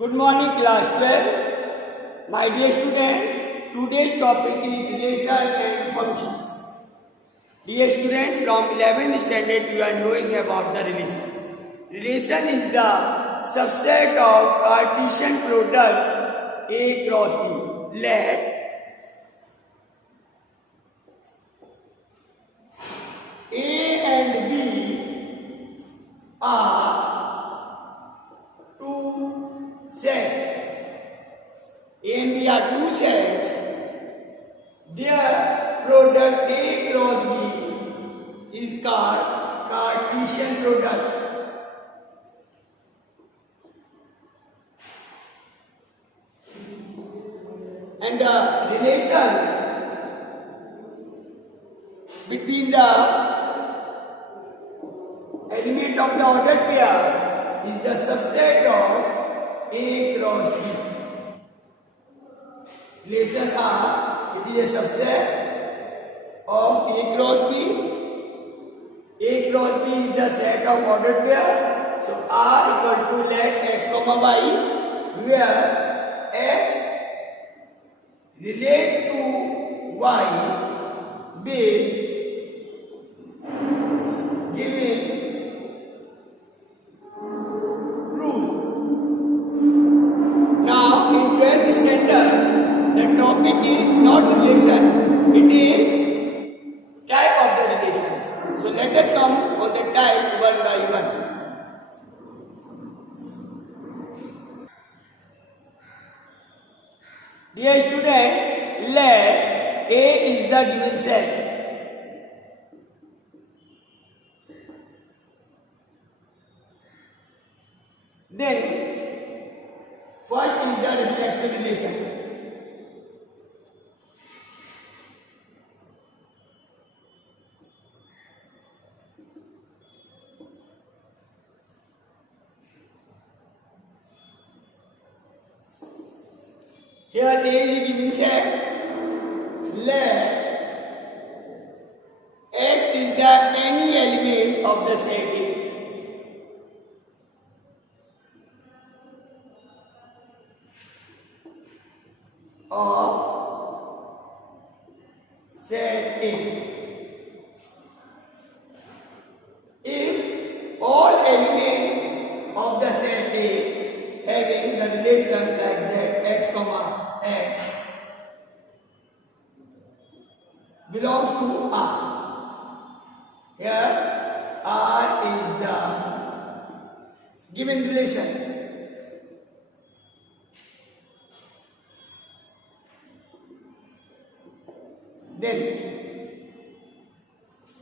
Good morning, class 12. My dear student, today's topic is relation and functions. Dear student, from 11th standard you are knowing about the relation. Relation is the subset of Cartesian product A cross B. Let A and B are two sets. A and B are two sets. Their product A cross B is called Cartesian product. And the relation between the element of the ordered pair is the subset of A cross B. Relation R, it is a subset of A cross B. A cross B is the set of ordered pair. So R equal to let x comma y, where x relate to y with given rule. Now in 12th standard, the topic is not relation, it is type of the relations. So let us come on the types one by one. Dear student, let A is the given set. Then, first is the reflexive relation. Here A is a given set. Let x is the any element of the set A. Of set A. If all elements of the set A having the relation like that x comma x belongs to R. Here R is the given relation. Then,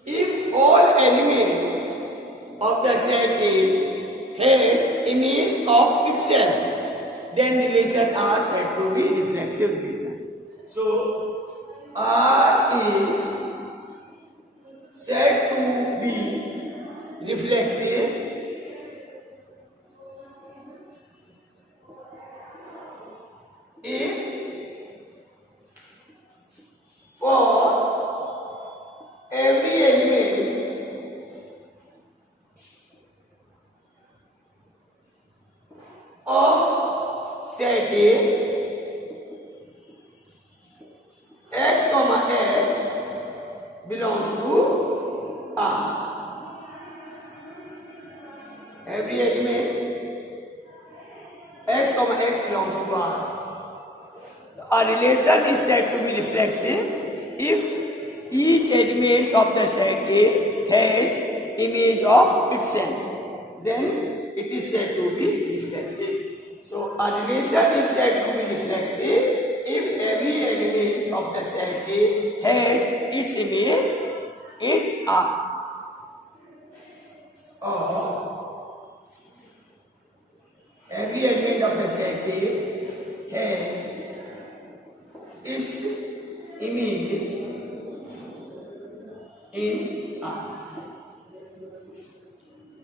if all elements of the set A has image of itself, then relation R said to be reflexive relation. So, R is said to be reflexive if for every element of set A, x comma x belongs to R. Every element x comma x belongs to R. A relation is said to be reflexive if each element of the set A has image of itself, then it is said to be reflexive. So a relation is said to be reflexive if every element of the set A has its image in R. Or every element of the set A has its image in R.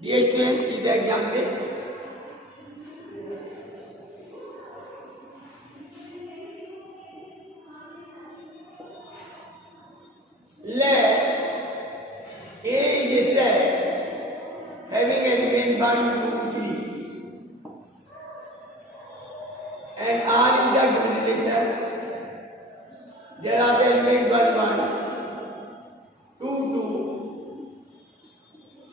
Dear students, see the example. Let A is a set having element 1, 2, 3. and R is the given relation. There are the elements 1, 1, 2,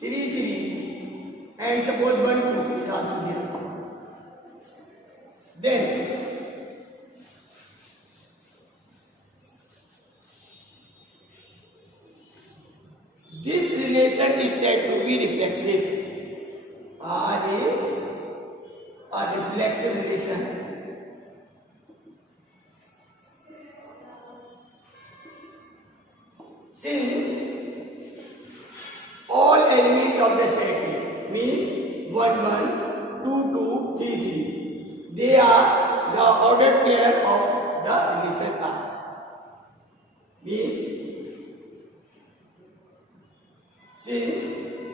2, 3, 3, and suppose 1, 2 is also there. Then this relation is said to be reflexive. R is a reflexive relation. Since all elements of the set means 1, 1, 2, 2, 3, 3, they are the ordered pair of the relation R. Means since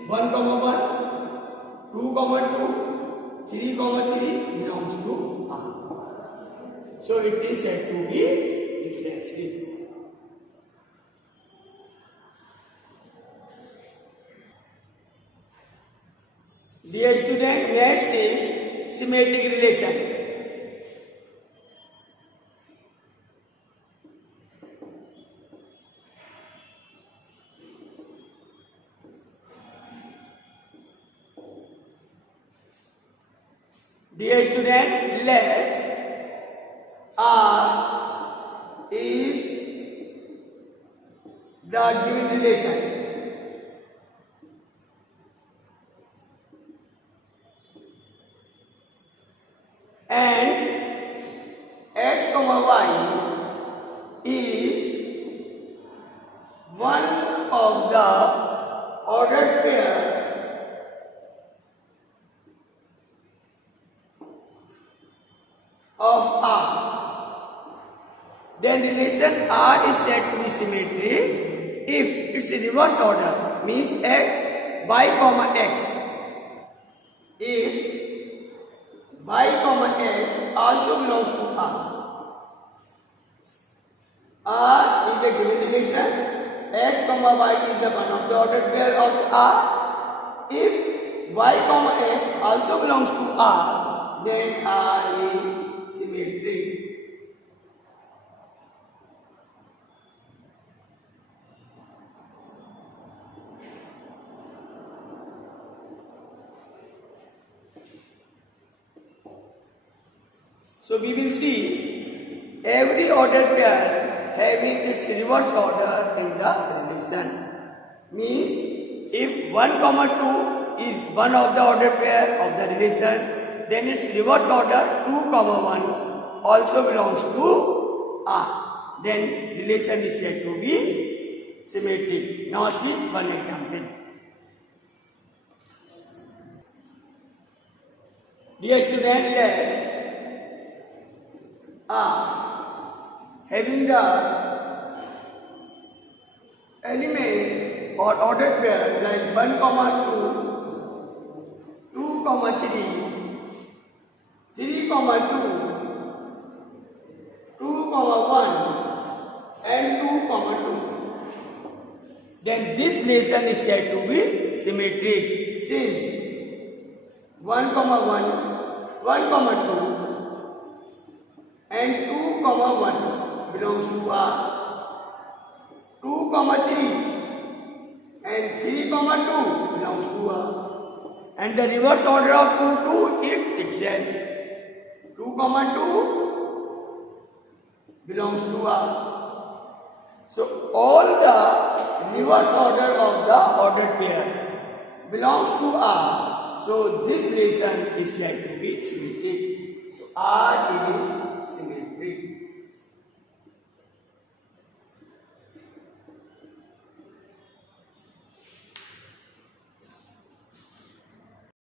1, 1, 2, 2, 3, 3 belongs to R. So it is said to be reflexive. Dear student, next is symmetric relation. Dear student, let R is the given relation. And x comma y is one of the ordered pair of R. Then relation R is said to be symmetric if its reverse order means x y comma x. If y comma x also belongs to R. R is a given relation. X comma y is the one of the ordered pair of R. If y comma x also belongs to R, then R is symmetric. So we will see every ordered pair having its reverse order in the relation. Means if 1, 2 is one of the ordered pair of the relation, then its reverse order 2, 1 also belongs to R. Then relation is said to be symmetric. Now see one example. Dear student, let having the elements or ordered pair like 1, 2, 2, 3, 3, 2, 2, 1 and 2, 2. Then this relation is said to be symmetric since 1, 1, 2 and 2, 1 belongs to R. 2, 3 and 3, 2 belongs to R. And the reverse order of 2, 2 is itself. 2, 2 belongs to R. So all the reverse order of the ordered pair belongs to R. So this relation is said to be symmetric. So R is